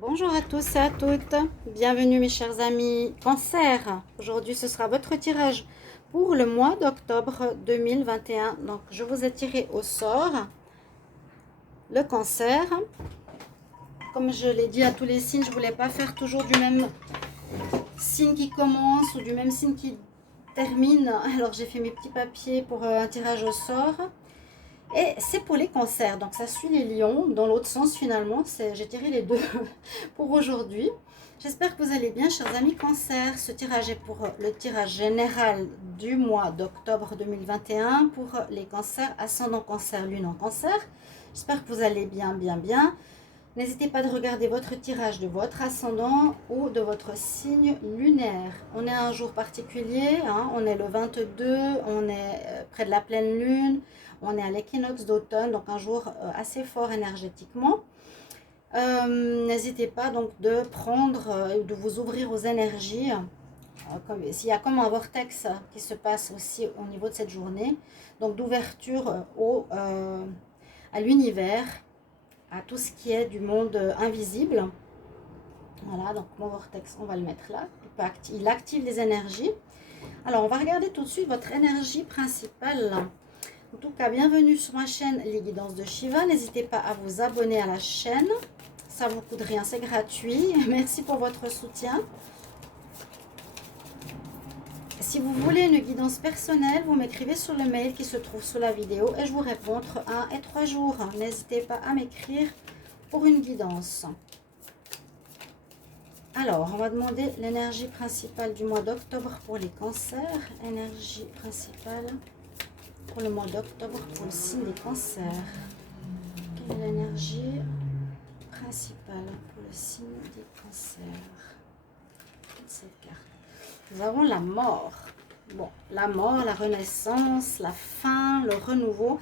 Bonjour à tous et à toutes, bienvenue mes chers amis Cancer. Aujourd'hui ce sera votre tirage pour le mois d'octobre 2021. Donc je vous ai tiré au sort le Cancer. Comme je l'ai dit à tous les signes, je ne voulais pas faire toujours du même signe qui commence ou du même signe qui termine. Alors j'ai fait mes petits papiers pour un tirage au sort. Et c'est pour les cancers, donc ça suit les lions, dans l'autre sens finalement, j'ai tiré les deux pour aujourd'hui. J'espère que vous allez bien, chers amis cancer. Ce tirage est pour le tirage général du mois d'octobre 2021 pour les cancers, ascendant cancer, lune en cancer. J'espère que vous allez bien. N'hésitez pas de regarder votre tirage de votre ascendant ou de votre signe lunaire. On est à un jour particulier, hein, on est le 22, on est près de la pleine lune. On est à l'équinoxe d'automne, donc un jour assez fort énergétiquement. N'hésitez pas donc de prendre, de vous ouvrir aux énergies. S'il y a comme un vortex qui se passe aussi au niveau de cette journée, donc d'ouverture à l'univers, à tout ce qui est du monde invisible. Voilà, donc mon vortex, on va le mettre là. Il active les énergies. Alors, on va regarder tout de suite votre énergie principale. En tout cas, bienvenue sur ma chaîne Les Guidances de Shiva. N'hésitez pas à vous abonner à la chaîne. Ça ne vous coûte rien, c'est gratuit. Merci pour votre soutien. Si vous voulez une guidance personnelle, vous m'écrivez sur le mail qui se trouve sous la vidéo et je vous réponds entre 1 et 3 jours. N'hésitez pas à m'écrire pour une guidance. Alors, on va demander l'énergie principale du mois d'octobre pour les cancers. Énergie principale pour le mois d'octobre pour le signe des cancers. Quelle est l'énergie principale pour le signe des cancers? Cette carte. Nous avons la mort. Bon, la mort, la renaissance, la fin, le renouveau.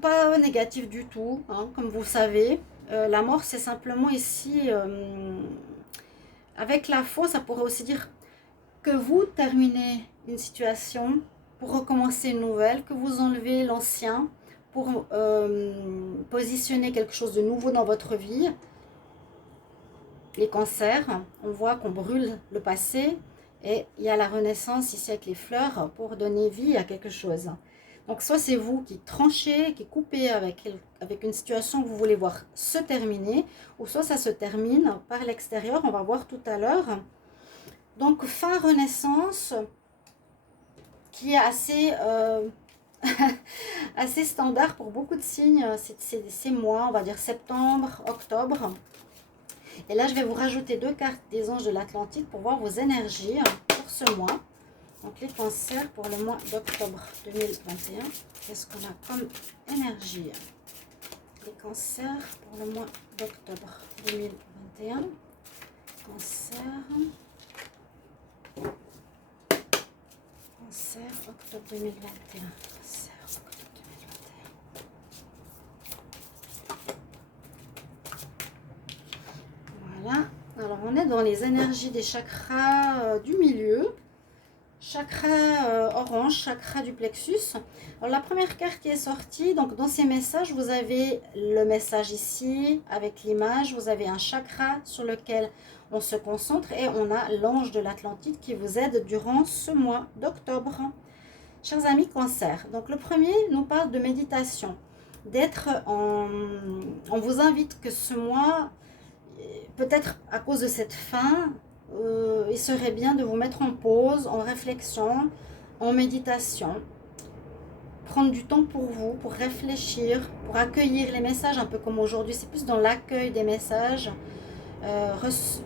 Pas négatif du tout, hein, comme vous savez. La mort, c'est simplement ici, avec la foi, ça pourrait aussi dire que vous terminez une situation pour recommencer une nouvelle, que vous enlevez l'ancien pour positionner quelque chose de nouveau dans votre vie. Les cancers, on voit qu'on brûle le passé et il y a la renaissance ici avec les fleurs pour donner vie à quelque chose. Donc soit c'est vous qui tranchez, qui coupez avec une situation que vous voulez voir se terminer, ou soit ça se termine par l'extérieur, on va voir tout à l'heure. Donc fin renaissance qui est assez, assez standard pour beaucoup de signes, ces mois, on va dire septembre, octobre. Et là je vais vous rajouter 2 cartes des anges de l'Atlantide pour voir vos énergies pour ce mois. Donc les cancers pour le mois d'octobre 2021, qu'est-ce qu'on a comme énergie? Les cancers pour le mois d'octobre 2021. Cancer, octobre 2021. Cancer, octobre 2021. Voilà. Alors on est dans les énergies des chakras du milieu. Chakra orange, chakra du plexus. Alors la première carte qui est sortie, donc dans ces messages, vous avez le message ici avec l'image, vous avez un chakra sur lequel on se concentre et on a l'ange de l'Atlantide qui vous aide durant ce mois d'octobre. Chers amis cancer, donc le premier nous parle de méditation, on vous invite que ce mois, peut-être à cause de cette fin, il serait bien de vous mettre en pause, en réflexion, en méditation. Prendre du temps pour vous, pour réfléchir, pour accueillir les messages, un peu comme aujourd'hui. C'est plus dans l'accueil des messages.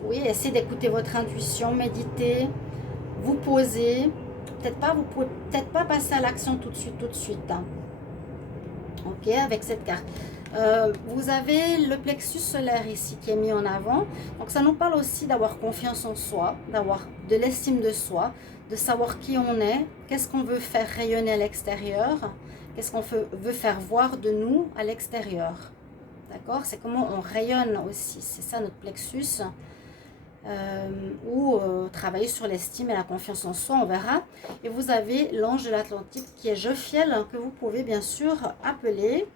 Oui, essayez d'écouter votre intuition, méditer, vous poser. Vous pouvez peut-être pas passer à l'action tout de suite. Hein. Ok, avec cette carte. Vous avez le plexus solaire ici qui est mis en avant. Donc ça nous parle aussi d'avoir confiance en soi, d'avoir de l'estime de soi, de savoir qui on est, qu'est-ce qu'on veut faire rayonner à l'extérieur, qu'est-ce qu'on veut faire voir de nous à l'extérieur. D'accord? C'est comment on rayonne aussi. C'est ça notre plexus. Ou travailler sur l'estime et la confiance en soi, on verra. Et vous avez l'ange de l'Atlantide qui est Jophiel, que vous pouvez bien sûr appeler,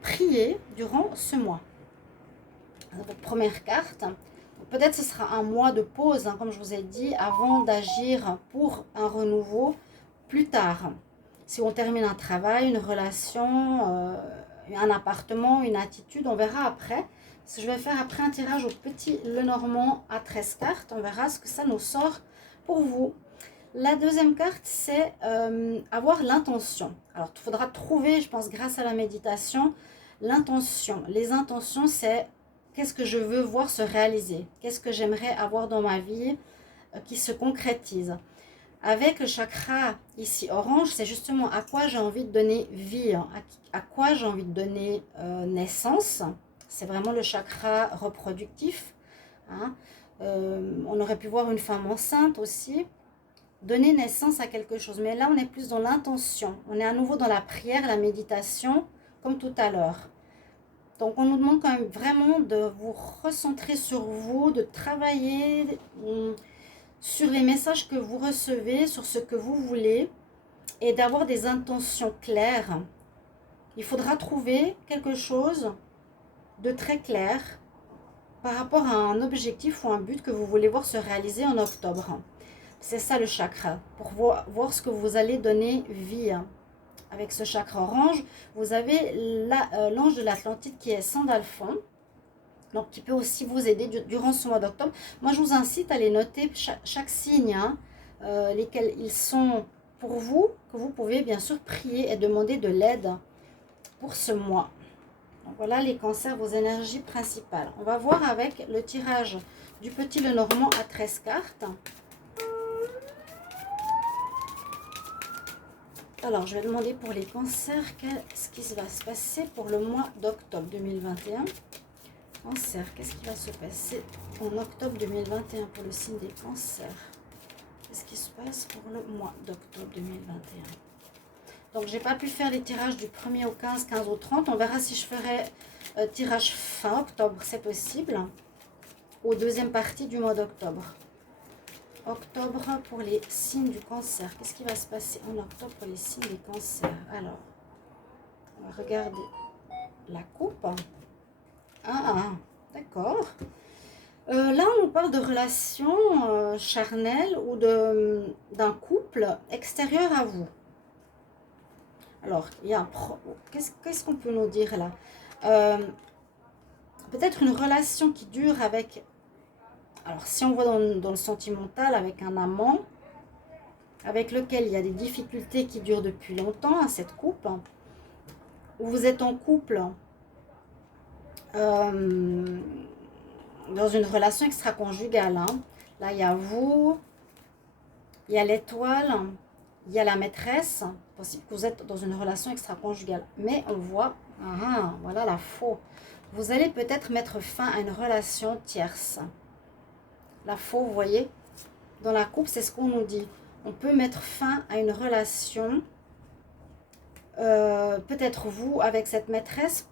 prier durant ce mois. votre première carte. Peut-être ce sera un mois de pause, hein, comme je vous ai dit, avant d'agir pour un renouveau plus tard. Si on termine un travail, une relation, un appartement, une attitude, on verra après. Je vais faire après un tirage au petit Lenormand à 13 cartes. On verra ce que ça nous sort pour vous. La deuxième carte, c'est avoir l'intention. Alors, il faudra trouver, je pense, grâce à la méditation, l'intention. Les intentions, c'est qu'est-ce que je veux voir se réaliser? Qu'est-ce que j'aimerais avoir dans ma vie qui se concrétise? Avec le chakra ici orange, c'est justement à quoi j'ai envie de donner vie, hein, à quoi j'ai envie de donner naissance. C'est vraiment le chakra reproductif. Hein. On aurait pu voir une femme enceinte aussi. Donner naissance à quelque chose. Mais là, on est plus dans l'intention. On est à nouveau dans la prière, la méditation, comme tout à l'heure. Donc, on nous demande quand même vraiment de vous recentrer sur vous, de travailler sur les messages que vous recevez, sur ce que vous voulez, et d'avoir des intentions claires. Il faudra trouver quelque chose de très clair par rapport à un objectif ou un but que vous voulez voir se réaliser en octobre. C'est ça le chakra, pour voir ce que vous allez donner vie. Avec ce chakra orange, vous avez l'ange de l'Atlantide qui est Sandalphon, donc qui peut aussi vous aider durant ce mois d'octobre. Moi, je vous incite à les noter, chaque signe, hein, lesquels ils sont pour vous, que vous pouvez bien sûr prier et demander de l'aide pour ce mois. Donc voilà les cancers, vos énergies principales. On va voir avec le tirage du petit Lenormand à 13 cartes. Alors, je vais demander pour les cancers, qu'est-ce qui va se passer pour le mois d'octobre 2021. Cancer, qu'est-ce qui va se passer en octobre 2021 pour le signe des cancers? Qu'est-ce qui se passe pour le mois d'octobre 2021? Donc, j'ai pas pu faire les tirages du 1er au 15, 15 au 30. On verra si je ferai tirage fin octobre, c'est possible. Aux deuxième partie du mois d'octobre. Octobre pour les signes du cancer. Qu'est-ce qui va se passer en octobre pour les signes des cancers? Alors, on va regarder la coupe. Ah, d'accord. Là, on nous parle de relations charnelles ou d'un couple extérieur à vous. Alors, il y a qu'est-ce qu'on peut nous dire là? Peut-être une relation qui dure avec... Alors, si on voit dans le sentimental, avec un amant, avec lequel il y a des difficultés qui durent depuis longtemps, hein, cette coupe, où vous êtes en couple, dans une relation extra-conjugale. Hein. Là, il y a vous, il y a l'étoile, il y a la maîtresse. Possible que vous êtes dans une relation extra-conjugale. Mais on voit, voilà la faux. Vous allez peut-être mettre fin à une relation tierce. La faux, vous voyez, dans la coupe, c'est ce qu'on nous dit. On peut mettre fin à une relation, peut-être vous avec cette maîtresse,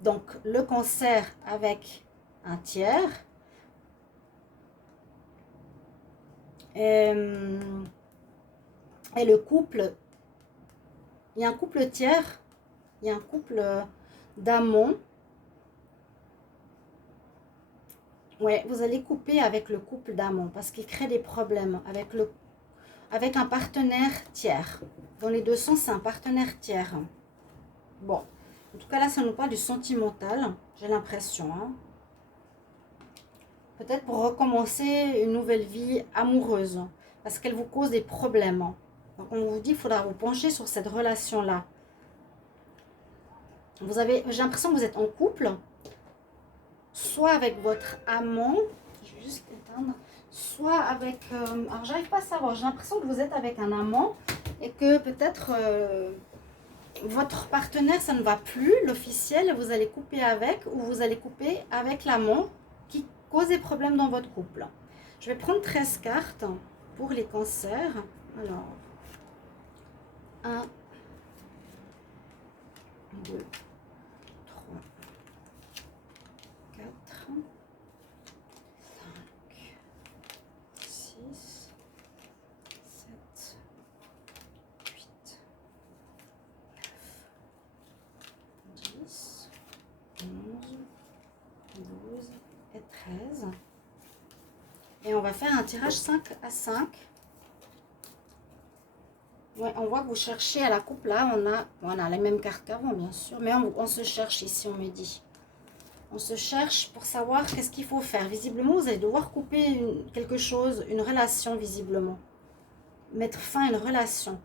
donc le cancer avec un tiers, et le couple, il y a un couple tiers, il y a un couple d'amants. Ouais, vous allez couper avec le couple d'amants parce qu'il crée des problèmes avec un partenaire tiers. Dans les deux sens, c'est un partenaire tiers. Bon, en tout cas là, ça nous parle du sentimental, j'ai l'impression. Hein. Peut-être pour recommencer une nouvelle vie amoureuse parce qu'elle vous cause des problèmes. Donc on vous dit qu'il faudra vous pencher sur cette relation-là. J'ai l'impression que vous êtes en couple, soit avec votre amant, je vais juste éteindre, soit avec... alors, j'arrive pas à savoir, j'ai l'impression que vous êtes avec un amant et que peut-être votre partenaire, ça ne va plus, l'officiel, vous allez couper avec ou vous allez couper avec l'amant qui cause des problèmes dans votre couple. Je vais prendre 13 cartes pour les cancers. Alors, 1, 2, 3, 4, 5, 6, 7, 8, 9, 10, 11, 13. Et on va faire un tirage 5 à 5. Ouais, on voit que vous cherchez à la coupe. Là, on a les mêmes cartes qu'avant, bien sûr. Mais on se cherche ici, on me dit. On se cherche pour savoir qu'est-ce qu'il faut faire. Visiblement, vous allez devoir couper quelque chose, une relation, visiblement. Mettre fin à une relation.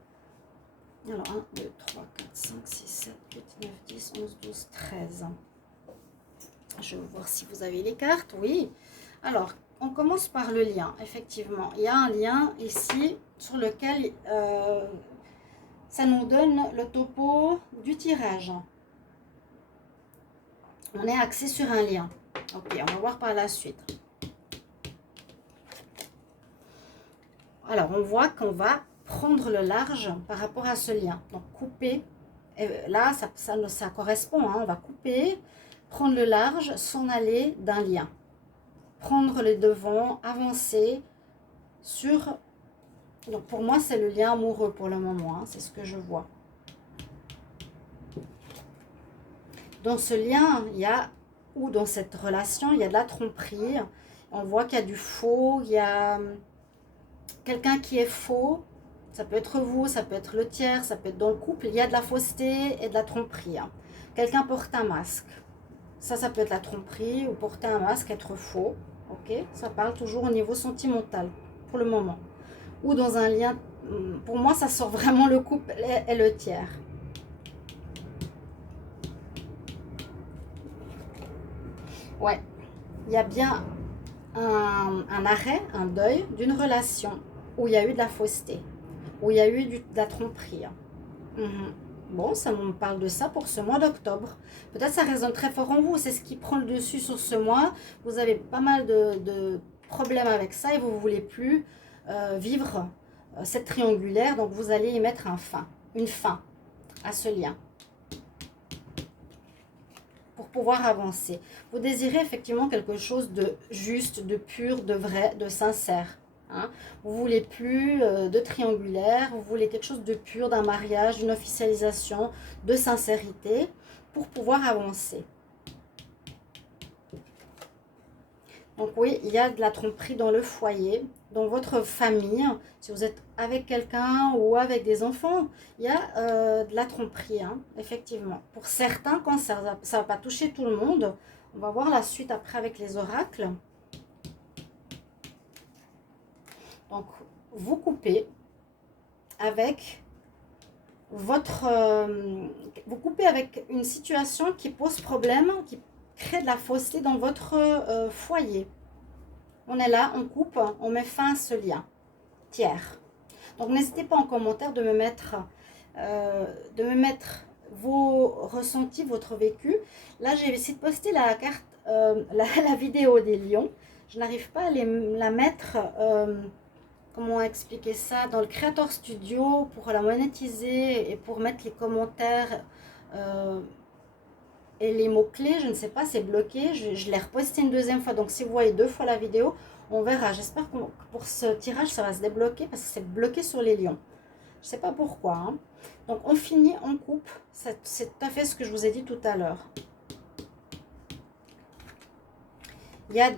Alors, 1, 2, 3, 4, 5, 6, 7, 8, 9, 10, 11, 12, 13. Je vais voir si vous avez les cartes. Oui. Alors, on commence par le lien. Effectivement, il y a un lien ici sur lequel ça nous donne le topo du tirage. On est axé sur un lien. Ok, on va voir par la suite. Alors, on voit qu'on va prendre le large par rapport à ce lien. Donc, couper. Et là, ça correspond. Hein, on va couper, prendre le large, s'en aller d'un lien. Prendre les devants, avancer sur... Donc, pour moi, c'est le lien amoureux pour le moment. Hein, c'est ce que je vois. Dans ce lien, il y a, ou dans cette relation, il y a de la tromperie. On voit qu'il y a du faux, il y a quelqu'un qui est faux. Ça peut être vous, ça peut être le tiers, ça peut être dans le couple. Il y a de la fausseté et de la tromperie. Hein. Quelqu'un porte un masque. Ça peut être la tromperie ou porter un masque, être faux. Ok, ça parle toujours au niveau sentimental pour le moment. Ou dans un lien, pour moi, ça sort vraiment le couple et le tiers. Ouais, il y a bien un arrêt, un deuil d'une relation où il y a eu de la fausseté, où il y a eu de la tromperie. Bon, ça me parle de ça pour ce mois d'octobre. Peut-être ça résonne très fort en vous, c'est ce qui prend le dessus sur ce mois. Vous avez pas mal de problèmes avec ça et vous ne voulez plus vivre cette triangulaire, donc vous allez y mettre une fin à ce lien. Pour pouvoir avancer. Vous désirez effectivement quelque chose de juste, de pur, de vrai, de sincère. Hein. Vous ne voulez plus de triangulaire, vous voulez quelque chose de pur, d'un mariage, d'une officialisation, de sincérité, pour pouvoir avancer. Donc oui, il y a de la tromperie dans le foyer, dans votre famille. Si vous êtes avec quelqu'un ou avec des enfants, il y a de la tromperie, hein, effectivement. Pour certains cancers, ça ne va pas toucher tout le monde. On va voir la suite après avec les oracles. Donc, vous coupez avec vous coupez avec une situation qui pose problème, qui crée de la fausseté dans votre foyer. On est là, on coupe, on met fin à ce lien tiers. Donc n'hésitez pas en commentaire de me mettre vos ressentis, votre vécu. Là, j'ai essayé de poster la carte, la vidéo des lions. Je n'arrive pas à la mettre, comment expliquer ça, dans le Creator Studio pour la monétiser et pour mettre les commentaires et les mots-clés. Je ne sais pas, c'est bloqué. Je l'ai reposté une deuxième fois. Donc si vous voyez 2 fois la vidéo, on verra. J'espère que pour ce tirage, ça va se débloquer parce que c'est bloqué sur les lions. Je ne sais pas pourquoi. Hein. Donc, on finit, on coupe. C'est tout à fait ce que je vous ai dit tout à l'heure. Il y a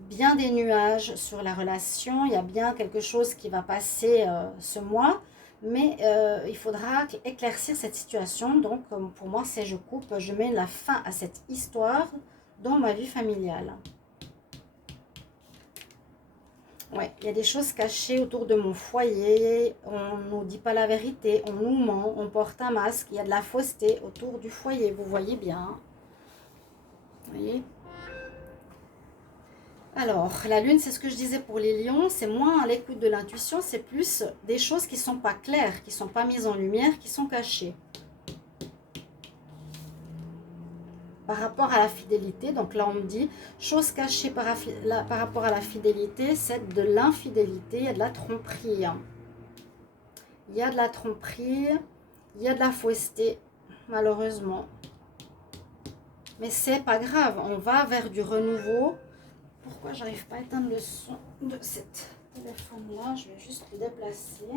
bien des nuages sur la relation. Il y a bien quelque chose qui va passer ce mois. Mais il faudra éclaircir cette situation. Donc, pour moi, c'est je coupe. Je mets la fin à cette histoire dans ma vie familiale. Ouais, il y a des choses cachées autour de mon foyer, on ne nous dit pas la vérité, on nous ment, on porte un masque, il y a de la fausseté autour du foyer, vous voyez bien. Vous voyez? Alors, la lune, c'est ce que je disais pour les lions, c'est moins à l'écoute de l'intuition, c'est plus des choses qui ne sont pas claires, qui ne sont pas mises en lumière, qui sont cachées. Par rapport à la fidélité, donc là on me dit, chose cachée par rapport à la fidélité, c'est de l'infidélité, il y a de la tromperie. Il y a de la tromperie, il y a de la fausseté, malheureusement. Mais c'est pas grave, on va vers du renouveau. Pourquoi j'arrive pas à éteindre le son de cet téléphone-là? Je vais juste le déplacer.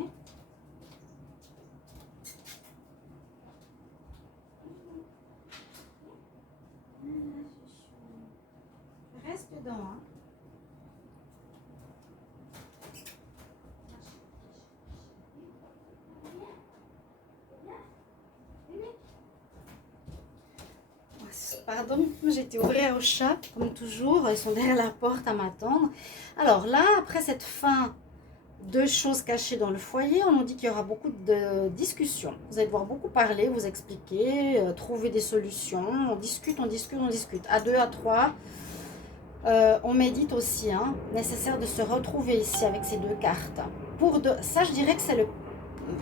Je reste dedans, hein. Pardon, j'étais ouvrir au chat, comme toujours, ils sont derrière la porte à m'attendre. Alors là, après cette fin de choses cachées dans le foyer, on nous dit qu'il y aura beaucoup de discussions. Vous allez devoir beaucoup parler, vous expliquer, trouver des solutions. On discute, on discute, on discute. À deux, à trois, on médite aussi, hein. Nécessaire de se retrouver ici avec ces deux cartes. Ça, je dirais que c'est le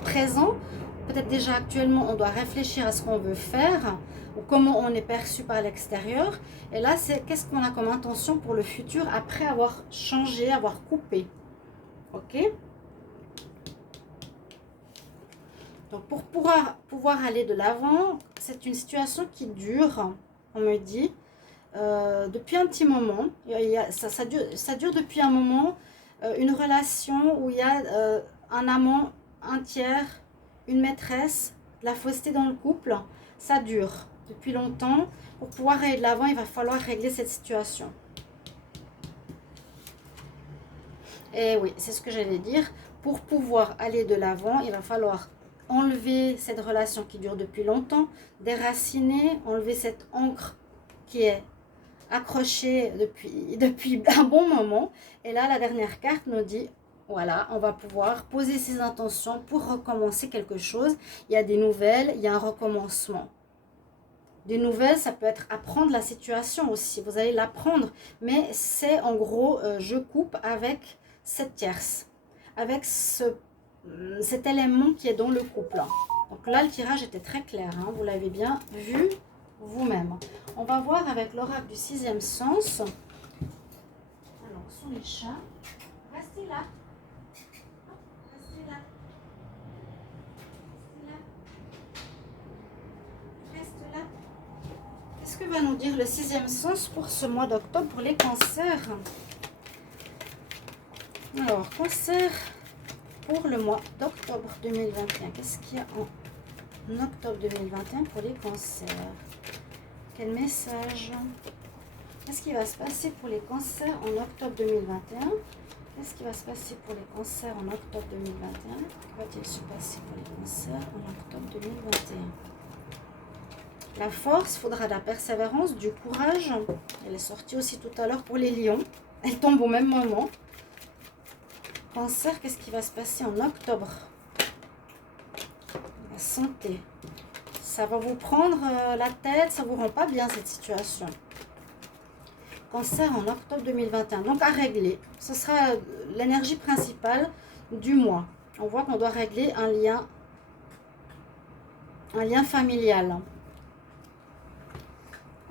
présent. Peut-être déjà actuellement, on doit réfléchir à ce qu'on veut faire ou comment on est perçu par l'extérieur. Et là, c'est qu'est-ce qu'on a comme intention pour le futur après avoir changé, avoir coupé. Ok? Donc, pour pouvoir aller de l'avant, c'est une situation qui dure, on me dit, depuis un petit moment. Ça dure depuis un moment, une relation où il y a un amant, un tiers, une maîtresse, la fausseté dans le couple. Ça dure depuis longtemps. Pour pouvoir aller de l'avant, il va falloir régler cette situation. Et oui, c'est ce que j'allais dire. Pour pouvoir aller de l'avant, il va falloir enlever cette relation qui dure depuis longtemps, déraciner, enlever cette encre qui est accrochée depuis un bon moment. Et là, la dernière carte nous dit, voilà, on va pouvoir poser ses intentions pour recommencer quelque chose. Il y a des nouvelles, il y a un recommencement. Des nouvelles, ça peut être apprendre la situation aussi. Vous allez l'apprendre, mais c'est en gros, je coupe avec cette tierce, avec cet élément qui est dans le couple. Donc là, le tirage était très clair, hein, vous l'avez bien vu vous-même. On va voir avec l'oracle du sixième sens. Alors, sont les chats. Restez là. Restez là. Reste là. Qu'est-ce que va nous dire le sixième sens pour ce mois d'octobre pour les cancers? Alors, cancer pour le mois d'octobre 2021. Qu'est-ce qu'il y a en octobre 2021 pour les cancers? Quel message? Qu'est-ce qui va se passer pour les cancers en octobre 2021? Qu'est-ce qui va se passer pour les cancers en octobre 2021? Que va-t-il se passer pour les cancers en octobre 2021? La force, il faudra de la persévérance, du courage. Elle est sortie aussi tout à l'heure pour les lions. Elle tombe au même moment. Cancer, qu'est-ce qui va se passer en octobre? La santé. Ça va vous prendre la tête, ça ne vous rend pas bien cette situation. Cancer en octobre 2021. Donc à régler. Ce sera l'énergie principale du mois. On voit qu'on doit régler un lien familial.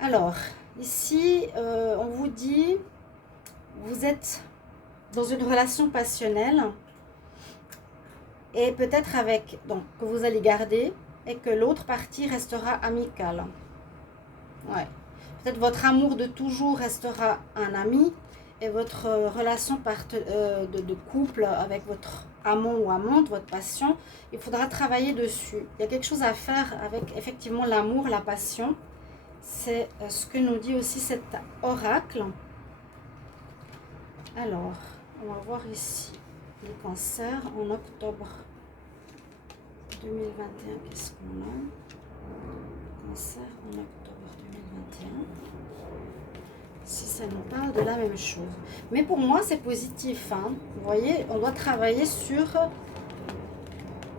Alors, ici, on vous dit, vous êtes dans une relation passionnelle et peut-être avec, donc, que vous allez garder et que l'autre partie restera amicale. Ouais. Peut-être votre amour de toujours restera un ami et votre relation de couple avec votre amant ou amante, votre passion, il faudra travailler dessus. Il y a quelque chose à faire avec effectivement l'amour, la passion. C'est ce que nous dit aussi cet oracle. Alors, on va voir ici les cancers en octobre 2021. Qu'est-ce qu'on a? Cancer en octobre 2021. Si ça nous parle de la même chose. Mais pour moi, c'est positif, hein. Vous voyez, on doit travailler sur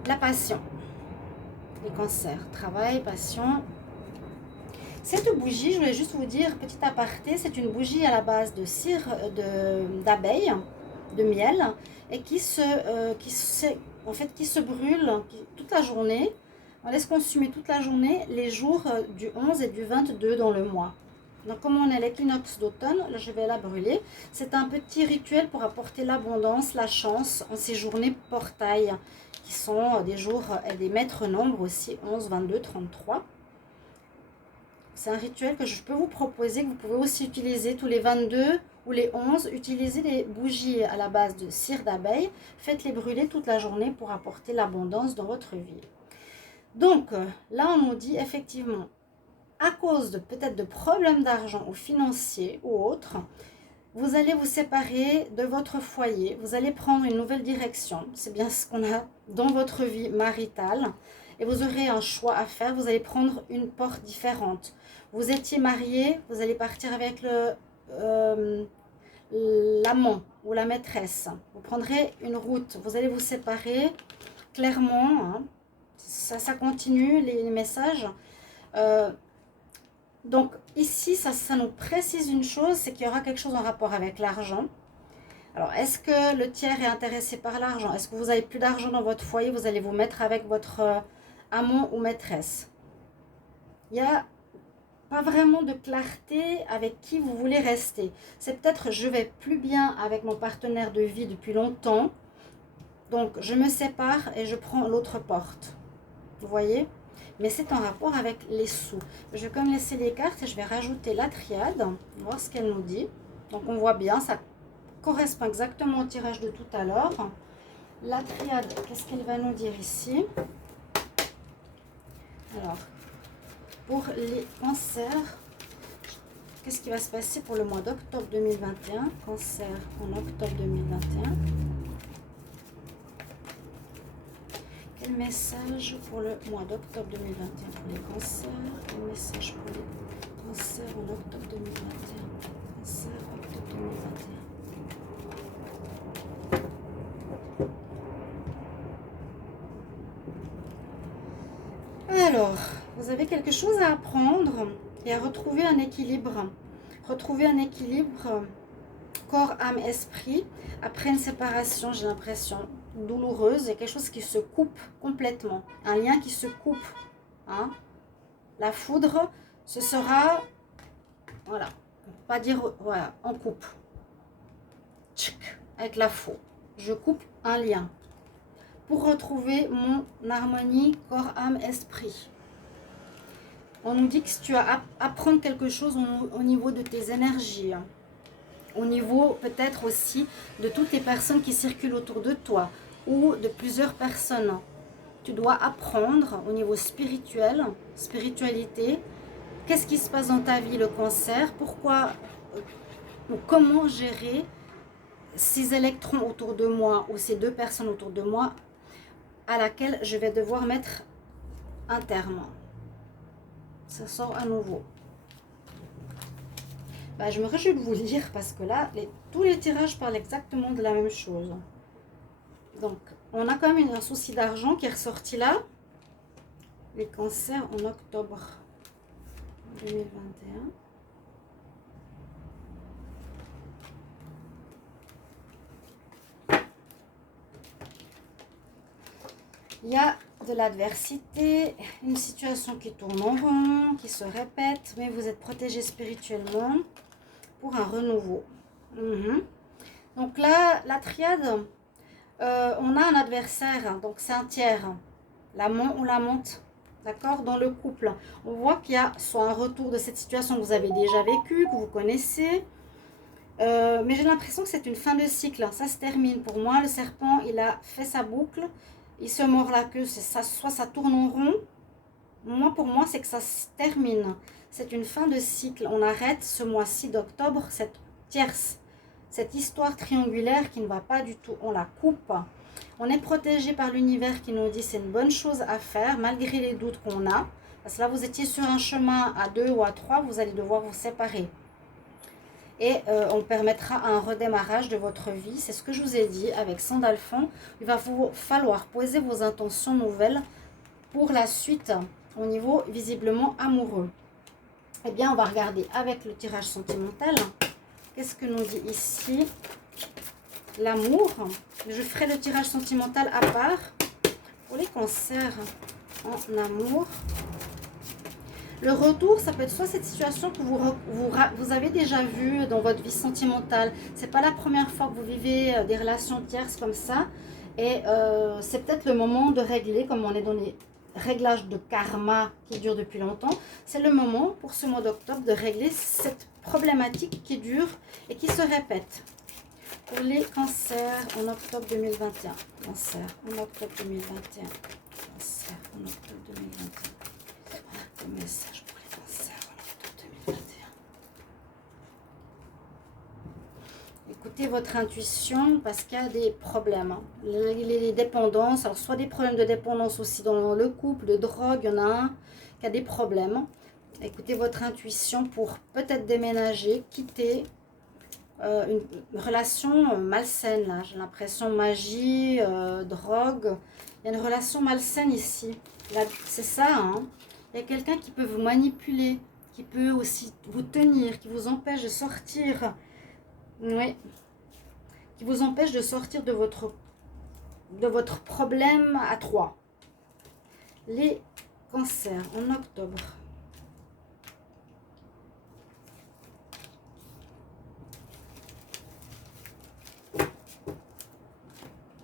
la passion. Les cancers, travail, passion. Cette bougie, je voulais juste vous dire, petit aparté, c'est une bougie à la base de cire d'abeille, de miel, et qui se brûle toute la journée. On laisse consumer toute la journée les jours du 11 et du 22 dans le mois. Donc comme on est à l'équinoxe d'automne, là je vais la brûler. C'est un petit rituel pour apporter l'abondance, la chance en ces journées portail, qui sont des jours et des maîtres nombres aussi, 11, 22, 33. C'est un rituel que je peux vous proposer, que vous pouvez aussi utiliser tous les 22 ou les 11. Utilisez les bougies à la base de cire d'abeille. Faites-les brûler toute la journée pour apporter l'abondance dans votre vie. Donc, là, on nous dit effectivement, à cause de peut-être de problèmes d'argent ou financiers ou autres, Vous allez vous séparer de votre foyer, vous allez prendre une nouvelle direction. C'est bien ce qu'on a dans votre vie maritale. Et vous aurez un choix à faire, vous allez prendre une porte différente. Vous étiez marié, vous allez partir avec l'amant ou la maîtresse. Vous prendrez une route, vous allez vous séparer clairement. Hein. Ça continue les messages. Donc ici, ça nous précise une chose, c'est qu'il y aura quelque chose en rapport avec l'argent. Alors, est-ce que le tiers est intéressé par l'argent? Est-ce que vous n'avez plus d'argent dans votre foyer? Vous allez vous mettre avec votre amant ou maîtresse. Il n'y a pas vraiment de clarté avec qui vous voulez rester. C'est peut-être je vais plus bien avec mon partenaire de vie depuis longtemps. Donc, je me sépare et je prends l'autre porte. Vous voyez? Mais c'est en rapport avec les sous. Je vais comme laisser les cartes et je vais rajouter la triade. Voir ce qu'elle nous dit. Donc, on voit bien, ça correspond exactement au tirage de tout à l'heure. La triade, qu'est-ce qu'elle va nous dire ici? Alors, pour les cancers, qu'est-ce qui va se passer pour le mois d'octobre 2021? Cancer en octobre 2021. Quel message pour le mois d'octobre 2021 pour les cancers? Quel message pour les cancers en octobre 2021? Cancer, octobre 2021. Alors, vous avez quelque chose à apprendre et à retrouver un équilibre. Retrouver un équilibre corps, âme, esprit. Après une séparation, j'ai l'impression douloureuse, il y a quelque chose qui se coupe complètement. Un lien qui se coupe. Hein. La foudre, ce sera, voilà, pas dire, voilà, on coupe. Tchic, avec la faux. Je coupe un lien. Pour retrouver mon harmonie corps, âme, esprit. On nous dit que si tu as à apprendre quelque chose au niveau de tes énergies, au niveau peut-être aussi de toutes les personnes qui circulent autour de toi ou de plusieurs personnes, tu dois apprendre au niveau spirituel, spiritualité, qu'est-ce qui se passe dans ta vie, le cancer, pourquoi ou comment gérer ces électrons autour de moi ou ces deux personnes autour de moi à laquelle je vais devoir mettre un terme. Ça sort à nouveau. Bah, je me réjouis de vous lire parce que là, tous les tirages parlent exactement de la même chose. Donc, on a quand même un souci d'argent qui est ressorti là. Les cancers en octobre 2021. Il y a de l'adversité, une situation qui tourne en rond, qui se répète, mais vous êtes protégé spirituellement pour un renouveau. Donc là, la triade, on a un adversaire, donc c'est un tiers, l'amant ou l'amante, d'accord, dans le couple. On voit qu'il y a soit un retour de cette situation que vous avez déjà vécue, que vous connaissez, mais j'ai l'impression que c'est une fin de cycle, ça se termine. Pour moi, le serpent, il a fait sa boucle, il se mord la queue, soit ça tourne en rond. Pour moi, c'est que ça se termine. C'est une fin de cycle. On arrête ce mois-ci d'octobre, cette tierce, cette histoire triangulaire qui ne va pas du tout. On la coupe. On est protégé par l'univers qui nous dit c'est une bonne chose à faire, malgré les doutes qu'on a. Parce que là, vous étiez sur un chemin à 2 ou à 3, vous allez devoir vous séparer. Et on permettra un redémarrage de votre vie. C'est ce que je vous ai dit avec Sandalphon. Il va vous falloir poser vos intentions nouvelles pour la suite au niveau visiblement amoureux. Eh bien, on va regarder avec le tirage sentimental. Qu'est-ce que nous dit ici l'amour? Je ferai le tirage sentimental à part pour les cancers en amour. Le retour, ça peut être soit cette situation que vous avez déjà vue dans votre vie sentimentale. C'est pas la première fois que vous vivez des relations tierces comme ça. Et c'est peut-être le moment de régler, comme on est dans les réglages de karma qui durent depuis longtemps. C'est le moment pour ce mois d'octobre de régler cette problématique qui dure et qui se répète. Pour les cancers en octobre 2021. Cancer en octobre 2021. Cancer en octobre 2021. Voilà le message pour les cancers en octobre 2021. Écoutez votre intuition parce qu'il y a des problèmes. Hein. Les dépendances, alors soit des problèmes de dépendance aussi dans le couple, de drogue, il y en a un qui a des problèmes. Écoutez votre intuition pour peut-être déménager, quitter une relation malsaine. Là, j'ai l'impression magie, drogue. Il y a une relation malsaine ici. C'est ça, hein. Il y a quelqu'un qui peut vous manipuler, qui peut aussi vous tenir, qui vous empêche de sortir. Oui. Qui vous empêche de sortir de votre problème à trois. Les cancers en octobre.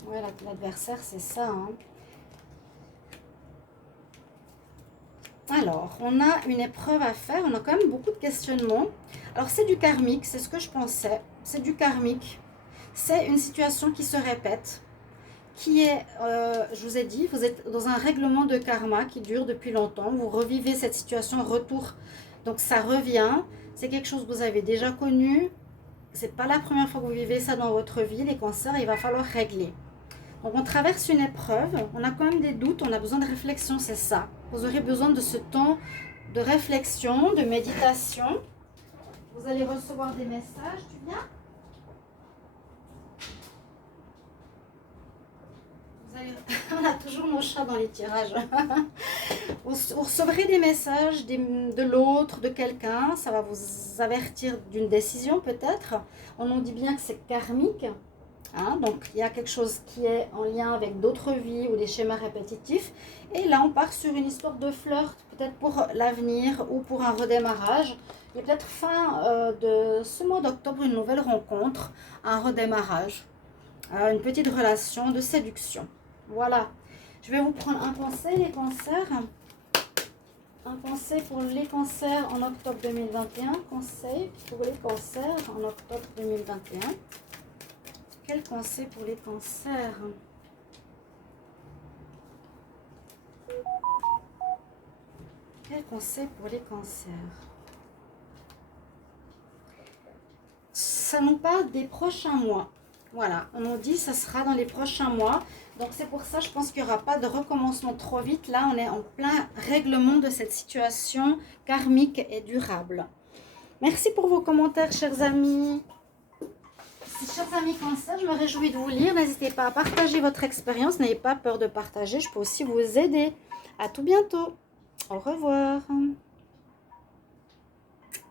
Ouais, l'adversaire, c'est ça, hein. Alors, on a une épreuve à faire. On a quand même beaucoup de questionnements. Alors, c'est du karmique, c'est ce que je pensais. C'est du karmique. C'est une situation qui se répète, qui est, je vous ai dit, vous êtes dans un règlement de karma qui dure depuis longtemps. Vous revivez cette situation, retour. Donc, ça revient. C'est quelque chose que vous avez déjà connu. C'est pas la première fois que vous vivez ça dans votre vie. Les cancers, il va falloir régler. Donc on traverse une épreuve, on a quand même des doutes, on a besoin de réflexion, c'est ça. Vous aurez besoin de ce temps de réflexion, de méditation. Vous allez recevoir des messages, tu viens? On a toujours nos chats dans les tirages. Vous recevrez des messages de l'autre, de quelqu'un, ça va vous avertir d'une décision peut-être. On nous dit bien que c'est karmique. Hein, donc il y a quelque chose qui est en lien avec d'autres vies ou des schémas répétitifs. Et là on part sur une histoire de flirt, peut-être pour l'avenir ou pour un redémarrage. Et peut-être fin de ce mois d'octobre, une nouvelle rencontre, un redémarrage, une petite relation de séduction. Voilà. Je vais vous prendre un conseil, les cancers. Un conseil pour les cancers en octobre 2021. Conseil pour les cancers en octobre 2021. Quel conseil pour les cancers? Quel conseil pour les cancers? Ça nous parle des prochains mois. Voilà, on nous dit que ça sera dans les prochains mois. Donc c'est pour ça, je pense qu'il n'y aura pas de recommencement trop vite. Là, on est en plein règlement de cette situation karmique et durable. Merci pour vos commentaires, chers amis. Chers amis cancer, je me réjouis de vous lire. N'hésitez pas à partager votre expérience. N'ayez pas peur de partager. Je peux aussi vous aider. À tout bientôt. Au revoir.